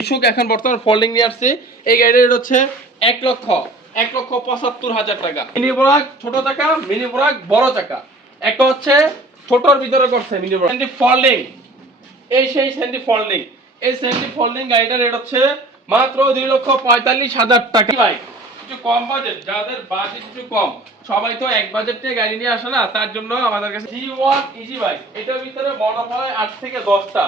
ইস্যুক এখন বর্তমান ফোল্ডিং নিয়ে আসছে। এই গাড়ির হচ্ছে এক লক্ষ এক লক্ষ পঁচাত্তর হাজার টাকা। মিনি বোরাক ছোট চাকা, মিনি বোরাক বড় চাকা। একটা হচ্ছে ছোটর ভিতরে করছে মিনি বোরাক। সেন্টি ফোল্ডিং এই সেই সেন্টি ফোল্ডিং এই সেন্টি ফোল্ডিং গাড়িটার রেট হচ্ছে মাত্র দুই লক্ষ পঁয়তাল্লিশ হাজার টাকা। ভাই একটু কম বাজেট যাদের বাজেট একটু কম। সবাই তো এক বাজেট নিয়ে গাড়ি নিয়ে আসে না, তার জন্য আমাদের কাছে জি ওয়ান ইজি বাইক এটার ভিতরে বড় হয় আট থেকে দশটা।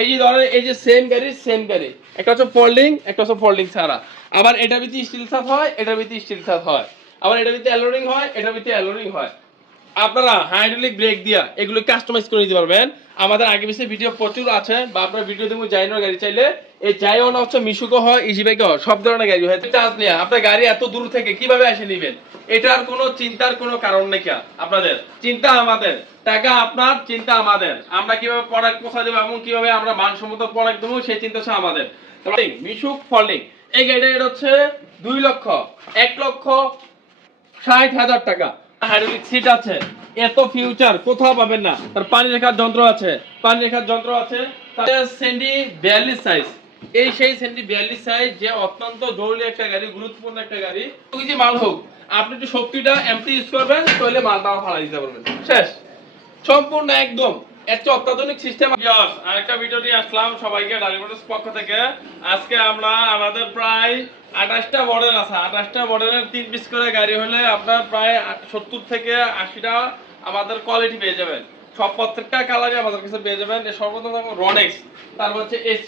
এই যে ধরেন, এই যে সেম গাড়ি সেম গাড়ি। একটা হচ্ছে ফোল্ডিং একটা হচ্ছে ফোল্ডিং ছাড়া। আবার এটা ভিতরে স্টিল সাথ হয় এটা ভিতরে স্টিল সাথ হয়। আবার এটা ভিতরে অ্যালোরিং হয় এটা ভিতরে অ্যালোরিং হয়। আপনারা হাইড্রোলিক ব্রেক দিয়া এগুলো কাস্টমাইজ করে নিতে পারবেন। আমাদের আগে পিছিয়ে ভিডিও প্রচুর আছে, বা আপনার ভিডিও দেখুন জাইনোর গাড়ি চাইলে। এই জাইওনা হচ্ছে মিশুকো হয় ইজি বাইকও হয়, সব ধরনের গাড়ি হয়। চার্জ নিয়ে। আপনার গাড়ি এত দূর থেকে কীভাবে এসে নেবেন? এটার কোনো চিন্তার কোনো কারণ নেই আপনাদের চিন্তা আমাদের। টাকা আপনার, চিন্তা আমাদের। আমরা কীভাবে প্রোডাক্ট পৌঁছা দেবো এবং কীভাবে আমরা মানসম্মত প্রোডাক্ট দেবো, সেই চিন্তা হচ্ছে আমাদের। মিশুক ফলিং এই গাড়িটা এটা হচ্ছে দুই লক্ষ, এক লক্ষ ষাট হাজার টাকা। হাইড্রোলিক সিট আছে। এত ফিউচার কোথাও পাবেন না। তার পানি রেখার যন্ত্র আছে। পানি রেখার যন্ত্র আছে। সেন্ডি বিয়াল্লিশ সাইজ এই সেই সেন্ডি বিয়াল্লিশ সাইজ যে অত্যন্ত জরুরি একটা গাড়ি, গুরুত্বপূর্ণ একটা গাড়ি। যে মাল হোক, আপনি একটু শক্তিটা এমটি ইউজ করবেন, তাহলে মালটা ফালা দিতে পারবেন। শেষ। সম্পূর্ণ একদম। থেকে। আমাদের কোয়ালিটি পেয়ে যাবেন। সব প্রত্যেকটা পেয়ে যাবেন। সর্বপ্রথম তারপর হচ্ছে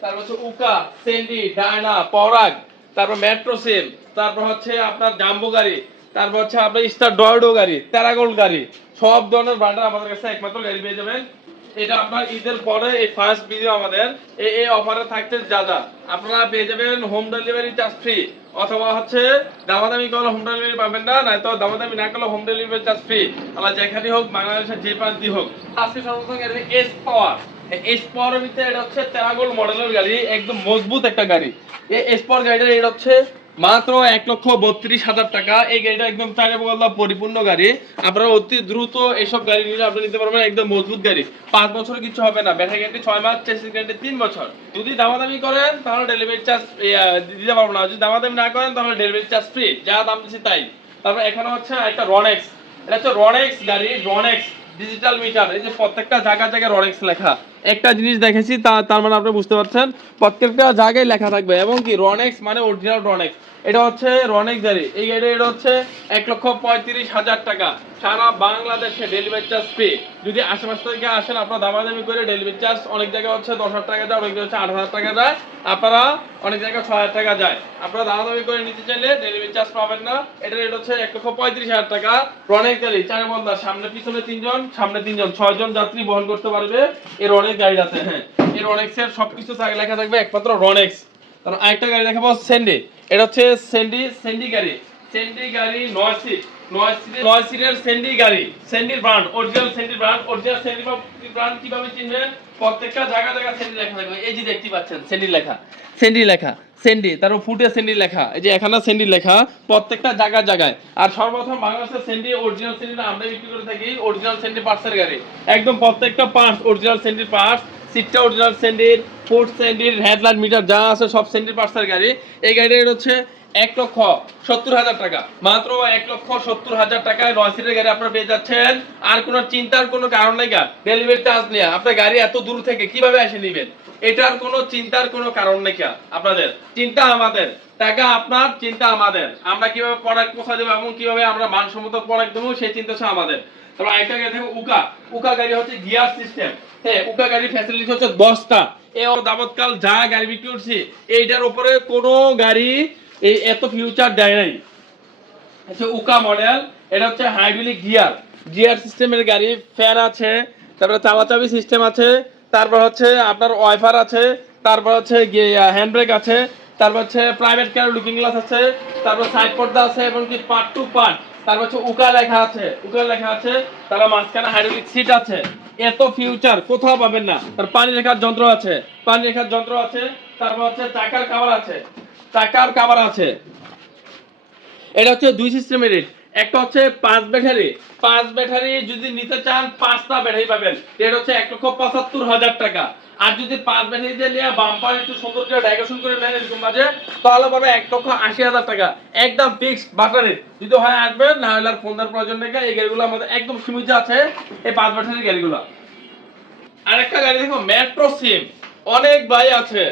তারপর হচ্ছে উকা সেন্ডি ডায়না পরাগ তারপর মেট্রো সেল তারপর হচ্ছে আপনার জাম্বো গাড়ি। তারপর হচ্ছে আপনার স্টার ডয়ডো গাড়ি প্যারাগোল্ড গাড়ি, সব ধরনের ব্র্যান্ডের আমাদের কাছে একমাত্র গাড়ি পেয়ে যাবেন। এটা আপনার ঈদের পরে এই ফার্স্ট ভিডিও আমাদের। এই এই অফারে থাকছে যা আপনারা পেয়ে যাবেন হোম ডেলিভারি চার্জ ফ্রি অথবা হচ্ছে দামাদামি করলে হোম ডেলিভারি পাবেন না তো দামাদামি না করলে হোম ডেলিভারি চার্জ ফ্রি আবার যেখানে হোক বাংলাদেশের যে প্রান্তি হোক। আজকে সর্বপ্রথম গাড়ি এস পাওয়ার এস পাওয়ারের ভিতরে এটা হচ্ছে তেরাগোল মডেলের গাড়ি, একদম মজবুত একটা গাড়ি। এই এস পাওয়ার গাড়িটা এটা হচ্ছে মাত্র এক লক্ষ বত্রিশ হাজার টাকা। এই গাড়িটা একদম বগলা পরিপূর্ণ গাড়ি। আপনারা অতি দ্রুত এসব গাড়ি নিলে আপনি নিতে পারবেন একদম মজবুত গাড়ি। পাঁচ বছর কিছু হবে না। ব্যাটারি গ্যারান্টি ছয় মাস চেসিস গ্যারান্টি তিন বছর। যদি দামাদামি করেন, তাহলে ডেলিভারি চার্জ দিতে পারব না। যদি দামাদামি না করেন, তাহলে ডেলিভারি চার্জ ফ্রি যা দাম দিচ্ছি তাই। তারপর এখানে হচ্ছে একটা রনেক্স এটা হচ্ছে রনেক্স গাড়ি রনেক্স ডিজিটাল মিটার এই যে প্রত্যেকটা জায়গা জায়গায় রনেক্স লেখা। একটা জিনিস দেখেছি তার মানে আপনি বুঝতে পারছেন, প্রত্যেকটা জায়গায় লেখা থাকবে, এবং কি রনেক্স মানে অরিজিনাল রনেক্স এটা হচ্ছে রনেক্স গাড়ি এই গাড়ি এটা হচ্ছে এক লক্ষ পঁয়ত্রিশ হাজার টাকা। সারা বাংলাদেশে ডেলিভারি চার্জ ফ্রি যদি আশেপাশ থেকে আসেন, আপনারা দামাদামি করে ডেলিভারি চার্জ অনেক জায়গায় হচ্ছে দশ হাজার টাকা যায়, অনেক জায়গায় হচ্ছে আট হাজার টাকা যায়। আপনারা অনেক জায়গায় ছয় হাজার টাকা যায়। আপনারা দামাদামি করে নিতে চাইলে ডেলিভারি চার্জ পাবেন না। এটা রেট হচ্ছে এক লক্ষ পঁয়ত্রিশ হাজার টাকা। রনেক গাড়ি চার বন্ধা, সামনে পিছনে তিনজন, সামনে তিনজন। ছয়জন যাত্রী বহন করতে পারবে এর অনেক গাড়ি আছে হ্যাঁ এই রনেক্সের সবকিছু থাক- লেখা থাকবে একমাত্র রনেক্স কারণ আরেকটা গাড়ি দেখাবো সেন্ডি এটা হচ্ছে সেন্ডি সেন্ডি গাড়ি। সেন্ডি গাড়ি নয় সিট প্রত্যেকটা জায়গা লেখা লেখা। তারপর লেখা যে এখানে লেখা, প্রত্যেকটা জায়গা জায়গায়। আর সর্বপ্রথম বাংলাদেশের সেন্ডি অরিজিনাল সেন্ডিটা আমরা বিক্রি করে থাকি অরিজিনাল সেন্ডি পার্টসের গাড়ি। একদম প্রত্যেকটা পার্টস অরিজিনাল সেন্ডির পার্টস সিটটা অরিজিনাল সেন্ডির ফুট সেন্ডির হেডলাইট মিটার যা আছে সব সেন্ডির পার্টসের গাড়ি। এই গাড়িটা হচ্ছে এক লক্ষ সত্তর হাজার টাকা। মাত্র এক লক্ষ সত্তর হাজার টাকায় নয় সিটের গাড়ি আপনারা পেয়ে যাচ্ছেন। আর কোনো চিন্তার কোনো কারণ নেই গা। ডেলিভারি চার্জ নিয়ে। আপনার গাড়ি এত দূর থেকে কীভাবে এসে নেবেন? এটার কোনো চিন্তার কোনো কারণ নেই আপনাদের চিন্তা আমাদের। টাকা আপনার, চিন্তা আমাদের। আমরা কীভাবে প্রোডাক্ট পৌঁছা দেবো এবং কীভাবে আমরা মানসম্মত প্রোডাক্ট দেবো, সেই চিন্তা আমাদের। তারপর আরেকটা গাড়ি দেখো, উকা। উকা গাড়ি হচ্ছে গিয়ার সিস্টেম হ্যাঁ উকা গাড়ির ফ্যাসিলিটি হচ্ছে দশটা এ যাবৎকাল যা গাড়ি বিক্রি করছি, এইটার উপরে কোনো গাড়ি এই এত ফিউচার দেয় নাই। হচ্ছে উকা মডেল এটা হচ্ছে হাইড্রোলিক গিয়ার গিয়ার সিস্টেমের গাড়ি ফ্যান আছে, তারপরে সিস্টেম আছে, তারপর হচ্ছে আপনার ওয়াইফার আছে, তারপর হচ্ছে আছে, তারপর হচ্ছে প্রাইভেট কার লুকিং গ্লাস আছে, তারপর সাইড পর্দা আছে, এবং কি পার্ট টু পার্ট তারপর হচ্ছে উকা লেখা আছে, উকা লেখা আছে মাঝখানে হাইড্রোলিক সিট আছে। এত ফিউচার কোথাও পাবেন না। তার পানি রেখার যন্ত্র আছে, পানি রেখার যন্ত্র আছে, তারপর হচ্ছে চাকার কাভার আছে। চাকার কাভার আছে? এটা হচ্ছে দুই সিস্টেমের রেট একটা হচ্ছে পাঁচ ব্যাটারি। পাঁচ ব্যাটারি যদি নিতে চান, পাঁচটা ব্যাটারি পাবেন। এটা হচ্ছে এক লক্ষ পঁচাত্তর হাজার টাকা। আর যদি পাঁচ ব্যাটারি দিয়ে নিয়ে বাম্পার একটু সুন্দর করে ডেকোরেশন করে নেন এরকম মাঝে, তাহলে পাবে এক লক্ষ আশি হাজার টাকা। একদম ফিক্সড বাটারির যদি হয় আসবেন না হলে আর ফোন দেওয়ার প্রয়োজন নেই। এই গাড়িগুলো আমাদের একদম সীমিত আছে, এই পাঁচ ব্যাটারির গাড়িগুলো। আরেকটা গাড়ি দেখো মেট্রো সিম অনেক ভাই আছে।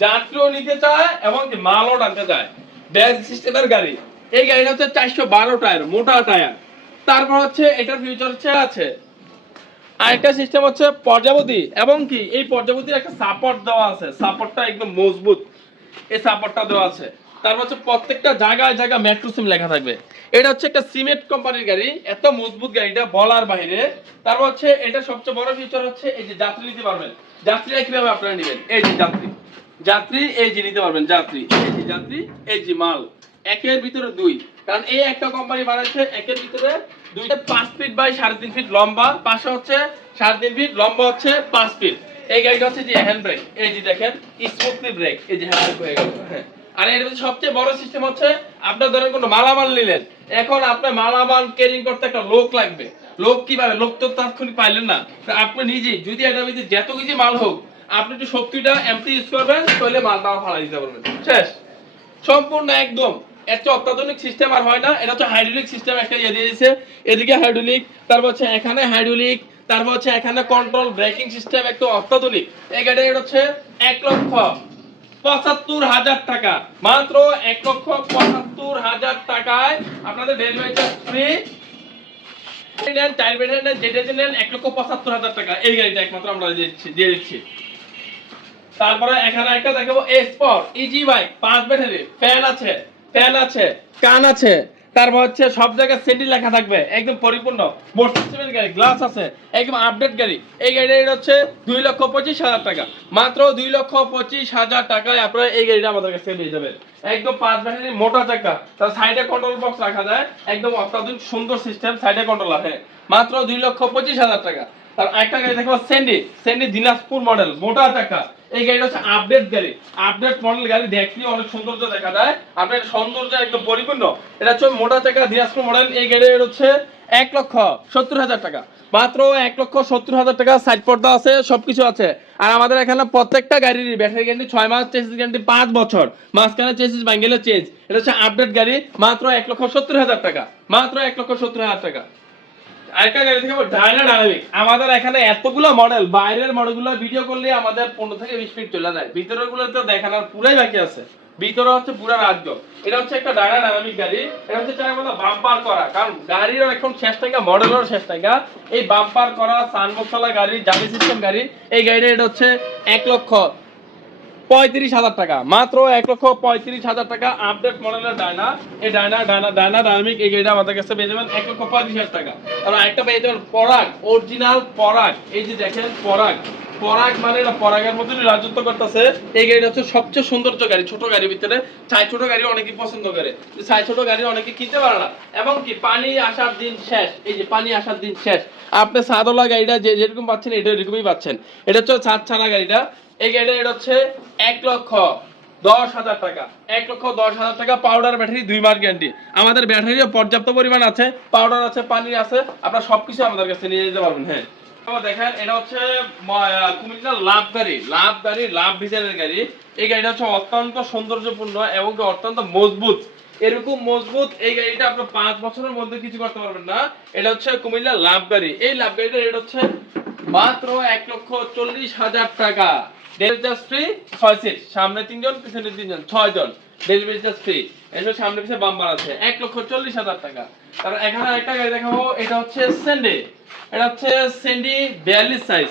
যাত্রীও নিতে চায় এবং কি মালও টানতে চায়। ব্যাগ সিস্টেমের গাড়ি। এই গাড়িটা হচ্ছে চারশো বারো টায়ার, মোটা টায়ার। তারপর হচ্ছে এটার ফিউচার হচ্ছে আছে। আরেকটা সিস্টেম হচ্ছে পর্যাবতী এবং কি, এই পর্যাবতীর একটা সাপোর্ট দেওয়া আছে। সাপোর্টটা একদম মজবুত। এই সাপোর্টটা দেওয়া আছে। তারপর হচ্ছে প্রত্যেকটা জায়গায় জায়গায় মেট্রো সিম লেখা থাকবে। এটা হচ্ছে একটা সিমেন্ট কোম্পানির গাড়ি। এত মজবুত গাড়িটা বলার বাইরে। তারপর হচ্ছে এটা সবচেয়ে বড় ফিচার হচ্ছে এই যে যাত্রী নিতে পারবেন। যাত্রীরা কীভাবে আপনারা নেবেন? এই যে যাত্রী। যাত্রী এই যে নিতে পারবেন, যাত্রী এই যে যাত্রী এই যে মাল। একের ভিতরে দুই। কারণ এই একটা কোম্পানি বানাচ্ছে একের ভিতরে দুইটা পাঁচ ফিট বাই সাড়ে তিন ফিট লম্বা, পাশে হচ্ছে সাড়ে তিন ফিট লম্বা হচ্ছে পাঁচ ফিট এই গাড়িটা হচ্ছে যে হ্যান্ড ব্রেক এই যে দেখেন স্মুথলি ব্রেক এই যে হ্যান্ড ব্রেক হয়ে গেল হ্যাঁ। আর এর সবচেয়ে বড় সিস্টেম হচ্ছে, আপনার ধরেন কোনো মালামাল নিলেন। এখন আপনার মালামাল ক্যারিং করতে একটা লোক লাগবে। লোক কীভাবে? লোক তো তাৎক্ষণিক পাইলেন না। আপনি নিজে, যদি এটার ভিতরে যত কিছু মাল হোক আপনি একটু শক্তিটা এমটি ইউজ করবেন, তাহলে মালটা ফালাই দিতে পারবেন। শেষ। সম্পূর্ণ একদম। এত অত্যাধুনিক সিস্টেম আর হয় না। এটা হচ্ছে হাইড্রোলিক সিস্টেম একটা ইয়ে দিয়ে দিয়েছে এদিকে হাইড্রোলিক তারপর হচ্ছে এখানে হাইড্রোলিক তারপর হচ্ছে এখানে কন্ট্রোল ব্রেকিং সিস্টেম একটু অত্যাধুনিক। এই এটা হচ্ছে এক লক্ষ পঁচাত্তর হাজার টাকা। মাত্র এক লক্ষ পঁচাত্তর হাজার টাকায় আপনাদের ডেলিভারি চার্জ ফ্রি নেন বেডের নেন যেটা নেন এক লক্ষ পঁচাত্তর হাজার টাকা। এই গাড়িটা একমাত্র আমরা দিচ্ছি, দিয়ে দিচ্ছি। তারপরে এখানে একটা দেখাবো এসপর ইজি বাইক পাঁচ ব্যাটারি ফ্যান আছে ফ্যান আছে, কান আছে। তারপর হচ্ছে সব জায়গায় সেটি লেখা থাকবে, একদম পরিপূর্ণ। গাড়ি গ্লাস আছে, একদম আপডেট গাড়ি। এই গাড়িটা হচ্ছে দুই লক্ষ পঁচিশ হাজার টাকা। মাত্র দুই লক্ষ পঁচিশ হাজার টাকায় আপনারা এই গাড়িটা আমাদের কাছে পেয়ে যাবেন। একদম পাঁচ ব্যাটারি, মোটা চাকা। তার সাইডে কন্ট্রোল বক্স রাখা যায়, একদম অত্যাধুনিক, সুন্দর সিস্টেম সাইডে কন্ট্রোল আছে। মাত্র দুই লক্ষ পঁচিশ হাজার টাকা। তার একটা গাড়ি দেখব সেন্ডি সেন্ডি দিনাজপুর মডেল মোটা চাকা। এই গাড়িটা হচ্ছে আপডেট গাড়ি। আপডেট মডেল গাড়ি দেখলে অনেক সৌন্দর্য দেখা যায়। আপনার সৌন্দর্য একদম পরিপূর্ণ। এটা হচ্ছে মোটা চাকা দিনাজপুর মডেল এই গাড়ির হচ্ছে এক লক্ষ সত্তর হাজার টাকা। মাত্র এক লক্ষ সত্তর হাজার টাকা সাইড পর্দা আছে, সবকিছু আছে। আর আমাদের এখানে প্রত্যেকটা গাড়ির ব্যাটারি গ্যারান্টি ছয় মাস চেসিস গ্যারান্টি পাঁচ বছর। মাঝখানে চেসিস ভাঙ্গেলে চেঞ্জ এটা হচ্ছে আপডেট গাড়ি। মাত্র এক লক্ষ সত্তর হাজার টাকা। মাত্র এক লক্ষ সত্তর হাজার টাকা। আরেকটা গাড়ি থেকে আমাদের এখানে এতগুলো মডেল বাইরের মডেলগুলো ভিডিও করলে আমাদের পনেরো থেকে বিশ মিনিট চলে যায়। তো দেখানোর পুরাই বাকি আছে। ভিতরে হচ্ছে পুরো রাজ্য এটা হচ্ছে একটা ডায়না ডাইনামিক গাড়ি। এটা হচ্ছে চাই আমাদের বাম্পার করা। কারণ গাড়ির এখন শেষ টাকা মডেলের শেষ টাকা এই বাম্পার করা সানবক্সওয়ালা গাড়ি, জালি সিস্টেম গাড়ি, এই গাড়িটা এটা হচ্ছে এক লক্ষ পঁয়ত্রিশ হাজার টাকা। মাত্র এক লক্ষ পঁয়ত্রিশ হাজার টাকা আপডেট মডেলের ডায়না। এই ডায়না ডায়না ডায়না ডায়নামিক এই গাড়িটা আমাদের কাছে পেয়ে যাবেন এক লক্ষ পঁয়ত্রিশ হাজার টাকা। আর একটা পেয়ে যাবেন পরাগ অরিজিনাল পরাগ। এই যে দেখেন পরাগ। পরাগ মানে পরাগের রাজত্ব করতেছে। এই গাড়িটা হচ্ছে সবচেয়ে গাড়ি, ছোট গাড়ির ভিতরে। চাই ছোট গাড়ি অনেকেই পছন্দ করে। চাই ছোট গাড়ি অনেকে কিনতে পারে না। এবং কি, পানি আসার দিন শেষ। এই যে পানি আসার দিন শেষ। আপনি সাদলা গাড়িটা যে যেরকম পাচ্ছেন, এটা এরকমই পাচ্ছেন। এটা হচ্ছে ছাদ ছাড়া গাড়িটা। এই গাড়িটা এটা হচ্ছে এক লক্ষ দশ হাজার টাকা। এক লক্ষ দশ হাজার টাকা পাউডার ব্যাটারি দুই মাস গ্যারান্টি আমাদের ব্যাটারিও পর্যাপ্ত পরিমাণ আছে পাউডার আছে পানি আছে, আপনার সবকিছু আমাদের কাছে নিয়ে যেতে পারবেন হ্যাঁ। দেখেন, এটা হচ্ছে কুমিল্লার লাভ গাড়ি লাভ গাড়ি লাভ ডিজাইনের গাড়ি। এই গাড়িটা হচ্ছে অত্যন্ত সৌন্দর্যপূর্ণ এবং অত্যন্ত মজবুত। এরকম মজবুত এই গাড়িটা আপনার পাঁচ বছরের মধ্যে কিছু করতে পারবেন না। এটা হচ্ছে কুমিল্লা লাভ গাড়ি এই লাভ গাড়িটা রেট হচ্ছে মাত্র এক লক্ষ চল্লিশ হাজার টাকা। সামনে তিনজন, পিছনে তিনজন ছয় জন সামনে পিছনে বাম্বার আছে, এক লক্ষ চল্লিশ হাজার টাকা। তারপর এখানে আরেকটা গাড়ি দেখাবো, এটা হচ্ছে সেন্ডি এটা হচ্ছে সেন্ডি বিয়াল্লিশ সাইজ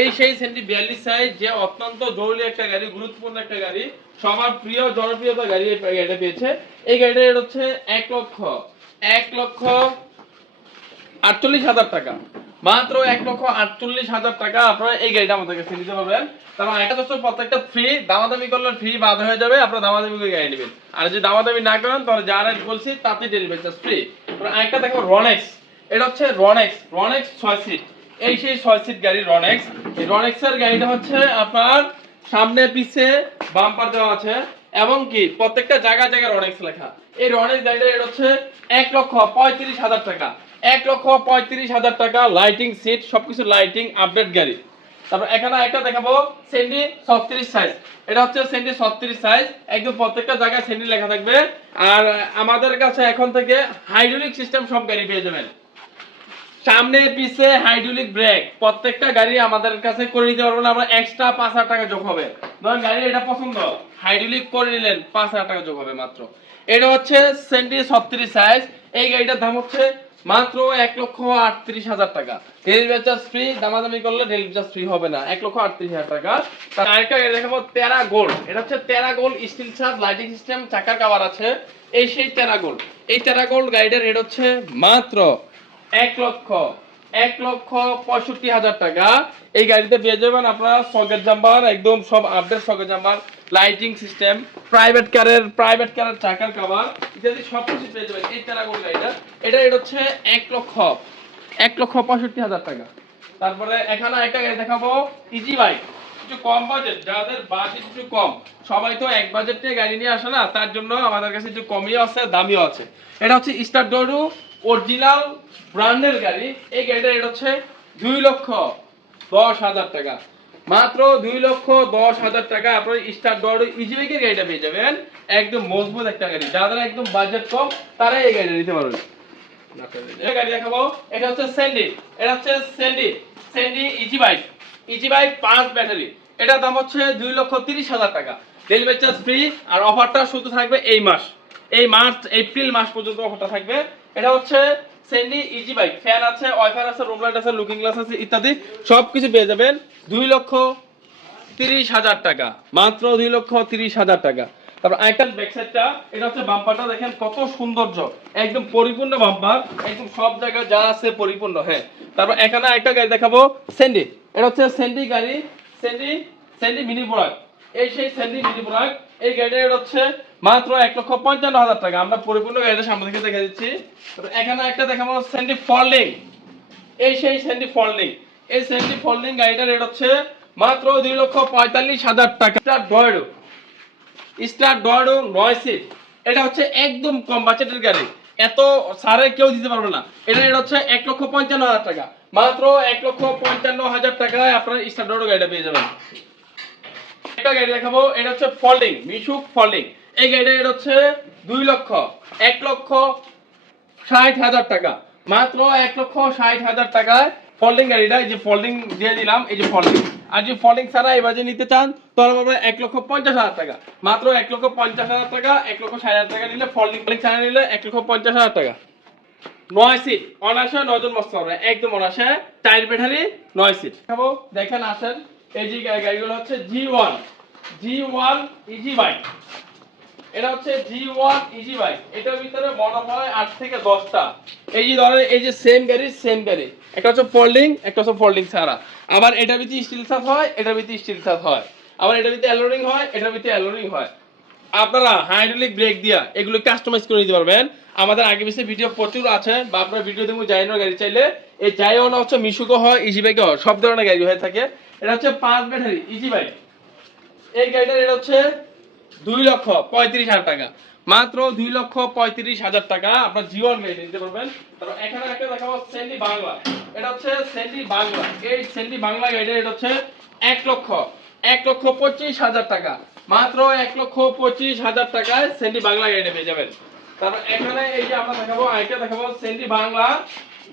এই সেই সেন্ডি বিয়াল্লিশ সাইজ যে অত্যন্ত জরুরি একটা গাড়ি, গুরুত্বপূর্ণ একটা গাড়ি, সবার প্রিয়, জনপ্রিয়তা গাড়ি এই গাড়িটা পেয়েছে। এই গাড়িটা রেট হচ্ছে এক লক্ষ এক লক্ষ আটচল্লিশ হাজার টাকা। মাত্র এক লক্ষ আটচল্লিশ হাজার টাকা। আপনারা এই গাড়িটা আমাদের কাছে নিতে পারবেন। তারপর একটা দোস্ত প্রত্যেকটা ফ্রি দামাদামি করলে ফ্রি বাদ হয়ে যাবে, আপনারা দামাদামি করে গাড়ি নেবেন। আর যদি দামাদামি না করেন, তাহলে যা রেট বলছি, তাতে ডেলিভারি চার্জ ফ্রি আরেকটা দেখো রনেক্স এটা হচ্ছে রনেক্স রনেক্স ছয় সিট এই সেই ছয় সিট গাড়ি রনেক্স এই রনেক্স এর গাড়িটা হচ্ছে আপনার সামনে পিছে বাম্পার দেওয়া আছে, এবং কি প্রত্যেকটা জায়গায় জায়গায় রনেক্স লেখা। এই রনেক্স গাড়িটা এটা হচ্ছে এক লক্ষ পঁয়ত্রিশ হাজার টাকা। এক লক্ষ পঁয়ত্রিশ হাজার টাকা লাইটিং সিট সবকিছু লাইটিং আপডেট গাড়ি। তারপর এখানে একটা দেখাবো সেন্ডি ছত্রিশ সাইজ এটা হচ্ছে সেন্ডি ছত্রিশ সাইজ একদম প্রত্যেকটা জায়গায় সেন্ডি লেখা থাকবে। আর আমাদের কাছে এখন থেকে হাইড্রোলিক সিস্টেম সব গাড়ি পেয়ে যাবেন। সামনে, পিছে হাইড্রোলিক ব্রেক প্রত্যেকটা গাড়ি আমাদের কাছে করে নিতে পারবেন আমরা এক্সট্রা পাঁচ হাজার টাকা যোগ হবে। ধরেন গাড়ি এটা পছন্দ হাইড্রোলিক করে নিলেন, পাঁচ হাজার টাকা যোগ হবে মাত্র। এটা হচ্ছে সেন্টি ছত্রিশ সাইজ এই গাড়িটার দাম হচ্ছে মাত্র এক লক্ষ আটত্রিশ হাজার টাকা। ডেলিভারি চার্জ ফ্রি দামাদামি করলে ডেলিভারি চার্জ ফ্রি হবে না। এক লক্ষ আটত্রিশ হাজার টাকা। তার আরেকটা দেখাবো তেরা গোল্ড এটা হচ্ছে তেরা gold steel charge lighting system চাকার কাবার আছে। এই সেই তেরা গোল্ড এই তেরা গোল্ড গাড়িটার রেট হচ্ছে মাত্র এক লক্ষ এক লক্ষ পঁয়ষট্টি হাজার টাকা। এই গাড়িতে পেয়ে যাবেন আপনারা জাম্পার একদম সব update jumper lighting system private কারের প্রাইভেট কারের চাকার কাভার ইত্যাদি সব কিছু পেয়ে যাবেন এই গাড়িটা। এটা এটা হচ্ছে এক লক্ষ এক লক্ষ পঁয়ষট্টি হাজার টাকা। তারপরে এখানে একটা গাড়ি দেখাবো ইজি বাইক একটু কম বাজেট যাদের বাজেট একটু কম। সবাই তো এক বাজেটে গাড়ি নিয়ে আসে না, তার জন্য আমাদের কাছে একটু কমই আছে, দামিও আছে। এটা হচ্ছে স্টার ডোরু অরিজিনাল ব্র্যান্ডের গাড়ি এই গাড়িটা এটা হচ্ছে দুই লক্ষ দশ হাজার টাকা। মাত্র দুই লক্ষ দশ হাজার টাকা আপনার স্টার ডর ইজি বাইকের গাড়িটা পেয়ে যাবেন। একদম মজবুত একটা গাড়ি। যাদের একদম বাজেট কম তারাই এই গাড়িটা নিতে পারবেন গাড়ি। দেখাবো। এটা হচ্ছে স্যান্ডি এটা হচ্ছে Sandy Sandy easy bike easy bike পাঁচ ব্যাটারি এটার দাম হচ্ছে দুই লক্ষ তিরিশ হাজার টাকা। ডেলিভারি চার্জ ফ্রি আর অফারটা শুধু থাকবে এই মাস। এই মার্চ এপ্রিল মাস পর্যন্ত অফারটা থাকবে। এটা হচ্ছে সেন্ডি ইজি বাইক ফ্যান আছে ওয়াইফাই আছে রুম লাইট আছে লুকিং গ্লাস আছে, ইত্যাদি। সব কিছু পেয়ে যাবেন দুই লক্ষ তিরিশ হাজার টাকা। মাত্র দুই লক্ষ তিরিশ হাজার টাকা। তারপর আইটাল ব্যাক সাইডটা এটা হচ্ছে বাম্পারটা দেখেন কত সৌন্দর্য। একদম পরিপূর্ণ বাম্পার একদম সব জায়গায় যা আছে পরিপূর্ণ হ্যাঁ। তারপর এখানে একটা গাড়ি দেখাবো স্যান্ডি এটা হচ্ছে স্যান্ডি গাড়ি স্যান্ডি স্যান্ডি মিনি বোরাক এই সেই স্যান্ডি মিনি বোরাক এই গাড়িটা এটা হচ্ছে মাত্র এক লক্ষ পঞ্চান্ন হাজার টাকা। আমরা পরিপূর্ণ গাড়িটা সামনে থেকে দেখে দিচ্ছি। এখানে একটা দেখাবো স্যান্ডি ফলডিং এই সেই স্যান্ডি ফোল্ডিং এই স্যান্ডি ফোল্ডিং গাড়িটার রেট হচ্ছে মাত্র দুই লক্ষ পঁয়তাল্লিশ হাজার টাকা। স্টার ডয়েডো স্টার ডয়েডো নয় সিট এটা হচ্ছে একদম কম বাজেটের গাড়ি। এত সারে কেউ দিতে পারবে না। এটা রেট হচ্ছে এক লক্ষ পঞ্চান্ন হাজার টাকা। মাত্র এক লক্ষ পঞ্চান্ন হাজার টাকায় আপনার স্টার ডয়েডো গাড়িটা পেয়ে যাবেন। একটা গাড়ি দেখাবো, এটা হচ্ছে ফোল্ডিং মিশুক ফোল্ডিং এই গাড়িটা এটা হচ্ছে দুই লক্ষ, এক লক্ষ ষাট হাজার টাকা। মাত্র এক লক্ষ ষাট হাজার টাকায় ফোল্ডিং গাড়িটা, এই যে ফোল্ডিং দিয়ে দিলাম, এই যে ফোল্ডিং আর যে ফোল্ডিং ছাড়া এবার যে নিতে চান, তাহলে এক লক্ষ পঞ্চাশ হাজার টাকা। মাত্র এক লক্ষ পঞ্চাশ হাজার টাকা, এক লক্ষ ষাট হাজার টাকা নিলে ফোল্ডিং ফোল্ডিং ছাড়া নিলে এক লক্ষ পঞ্চাশ হাজার টাকা। নয় সিট অনায়াসে নয়জন বসতে পারবে একদম অনায়াসে। টায়ার ব্যাটারি নয় সিট দেখেন আসেন, এই যে গাড়িগুলো হচ্ছে G one G one easy bike এটা হচ্ছে জি ওয়ান ইজি বাইক এটার ভিতরে মনে আট থেকে দশটা। এই যে ধরেন, এই যে সেম গাড়ি সেম গাড়ি একটা হচ্ছে ফোল্ডিং একটা হচ্ছে ফোল্ডিং ছাড়া। আবার এটার ভিতরে স্টিল সাথ হয়, এটার ভিতরে স্টিল সাথ হয়। আবার এটার ভিতরে অ্যালোরিং হয়, এটার ভিতরে অ্যালোরিং হয়। আপনারা হাইড্রোলিক ব্রেক দিয়া এগুলো কাস্টমাইজ করে নিতে পারবেন। আমাদের আগে পিছিয়ে ভিডিও প্রচুর আছে, বা আপনার ভিডিও দেখুন জাইনোর গাড়ি চাইলে। এই জাইওনা হচ্ছে মিশুকো হয় ইজি বাইকে হয়, সব ধরনের গাড়ি হয়ে থাকে। এটা হচ্ছে পাঁচ ব্যাটারি ইজি বাইক এই গাড়িটার এটা হচ্ছে দুই লক্ষ পঁয়ত্রিশ হাজার টাকা। মাত্র দুই লক্ষ পঁয়ত্রিশ হাজার টাকা আপনার জীবন গাড়ি নিতে পারবেন। তারপর এখানে একটা দেখাবো সেন্ডি বাংলা এটা হচ্ছে সেন্ডি বাংলা এই সেন্ডি বাংলা গাড়িটা এটা হচ্ছে এক লক্ষ এক লক্ষ পঁচিশ হাজার টাকা। মাত্র এক লক্ষ পঁচিশ হাজার টাকায় সেন্ডি বাংলা গাড়িটা পেয়ে যাবেন। তারপর এখানে এই যে আমরা দেখাবো, আরেকটা দেখাবো সেন্ডি বাংলা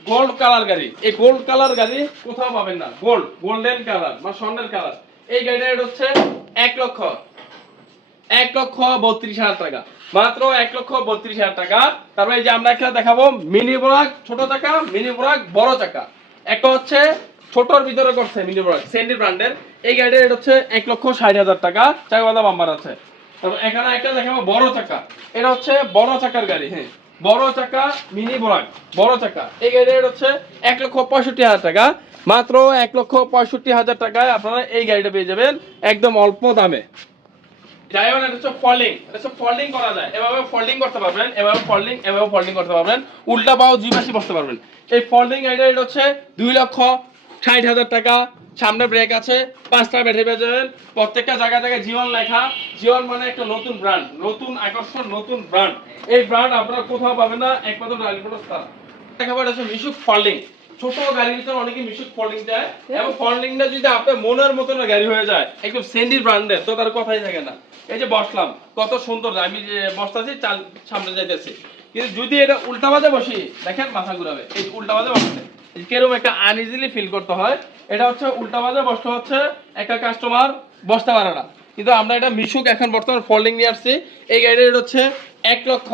গোল্ড কালার গাড়ি। এই গোল্ড কালার গাড়ি কোথাও পাবেন না। গোল্ড গোল্ডেন কালার বা স্বর্ণের কালার এই গাড়িটা হচ্ছে এক লক্ষ। এক লক্ষ বত্রিশ হাজার টাকা। মাত্র এক লক্ষ বত্রিশ হাজার টাকা। তারপরে এই যে আমরা একটা দেখাবো, মিনি বোরাক ছোট চাকা, মিনি বোরাক বড় চাকা। একটা হচ্ছে ছোটর ভিতরে করছে মিনি বোরাক সেন্ডি ব্র্যান্ডের এই গাড়ির এটা হচ্ছে এক লক্ষ ষাট হাজার টাকা। চাকা বাঁধা বাম্বার আছে। তারপর এখানে একটা দেখাবো, বড় চাকা। এটা হচ্ছে বড় চাকার গাড়ি হ্যাঁ। বড় চাকা, মিনি বোরাক বড় চাকা। এই গাড়ির হচ্ছে এক লক্ষ পঁয়ষট্টি হাজার টাকা। মাত্র এক লক্ষ পঁয়ষট্টি হাজার টাকায় আপনারা এই গাড়িটা পেয়ে যাবেন একদম অল্প দামে। এটা হচ্ছে ফল্ডিং ফল্ডিং করা যায়। এভাবে ফল্ডিং করতে পারবেন, এভাবে ফল্ডিং এভাবে ফল্ডিং করতে পারবেন। উল্টা পারবেন। ফল্ডিং গাড়িটা হচ্ছে দুই লক্ষ হাজার টাকা। সামনে ব্রেক আছে, পাঁচটা ব্যাটারি পেয়ে যাবেন। প্রত্যেকটা জায়গায় জায়গায় জীবন লেখা। জীবন মানে একটা নতুন ব্র্যান্ড নতুন নতুন ব্র্যান্ড এই ব্র্যান্ড আপনারা কোথাও পাবেন না, একমাত্র ফল্ডিং ছোট গাড়ির ভিতরে অনেকে মিশুক ফল্ডিং চায় এবং ফল্ডিংটা যদি আপনার মনের মতন গাড়ি হয়ে যায় একদম সেন্ডির ব্র্যান্ডের তো তার কথাই থাকে না। এই যে বসলাম কত সুন্দর আমি যে বসতাছি চাল সামনে যাইতেছি। কিন্তু যদি এটা উল্টা বাজে বসি দেখেন মাথা ঘুরাবে। এই উল্টা বাজে বসতে। কেরকম একটা আনইজিলি ফিল করতে হয়। এটা হচ্ছে উল্টা বাজে বসতে হচ্ছে একটা কাস্টমার বসতে পারে না। কিন্তু আমরা এটা মিশুক এখন বর্তমানে ফোল্ডিং নিয়ে আসছি। এই গাড়ির হচ্ছে এক লক্ষ।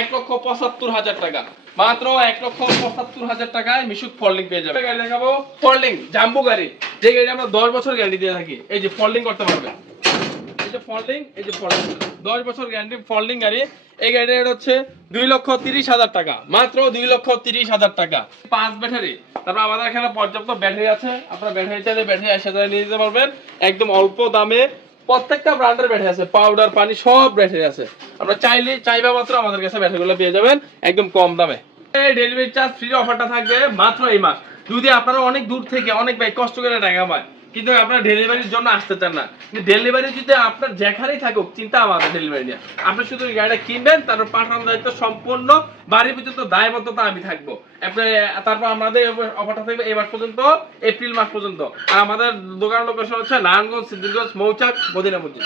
এক লক্ষ পঁচাত্তর হাজার টাকা। মাত্র এক লক্ষ পঁচাত্তর হাজার টাকায় মিশুক ফোল্ডিং পেয়ে যাবে। গাড়ি দেখাবো? ফোল্ডিং জাম্বু গাড়ি। যে গাড়ি আমরা দশ বছর গ্যারান্টি দিয়ে থাকি, এই যে ফোল্ডিং করতে পারবে। এই যে ফোল্ডিং এই যে ফোল্ডিং দশ বছর গ্যারান্টি ফোল্ডিং গাড়ি। এই গাড়ির হচ্ছে দুই লক্ষ তিরিশ হাজার টাকা। মাত্র দুই লক্ষ তিরিশ হাজার টাকা। পাঁচ ব্যাটারি। তারপর আমাদের এখানে পর্যাপ্ত ব্যাটারি আছে। আপনারা ব্যাটারি চাইলে ব্যাটারি চাইলে নিয়ে যেতে পারবেন। একদম অল্প দামে প্রত্যেকটা ব্র্যান্ডের ব্যাটারি আছে। পাউডার পানি সব ব্যাটারি আছে। আমরা চাইলে, চাইবা মাত্র আমাদের কাছে ব্যাটারিগুলো পেয়ে যাবেন একদম কম দামে। ডেলিভারি চার্জ ফ্রি অফারটা থাকবে মাত্র এই মাস। যদি আপনারা অনেক দূর থেকে, অনেক ভাই কষ্ট করে টাকা পায় কিন্তু আপনার ডেলিভারির জন্য আসতে চান না। ডেলিভারি যদি আপনার যেখানেই থাকুক, চিন্তা আমাদের ডেলিভারি নিয়ে। আপনি শুধু গাড়িটা কিনবেন, তারপর পাঠানোর দায়িত্ব সম্পূর্ণ বাড়ি পর্যন্ত দায়বদ্ধতা আমি থাকব। তারপর আমাদের অফারটা থাকবে এবার পর্যন্ত, এপ্রিল মাস পর্যন্ত। আর আমাদের দোকান লোকেশন হচ্ছে নারায়ণগঞ্জ, সিদ্ধিরগঞ্জ, মৌচাক, মদিনা মসজিদ।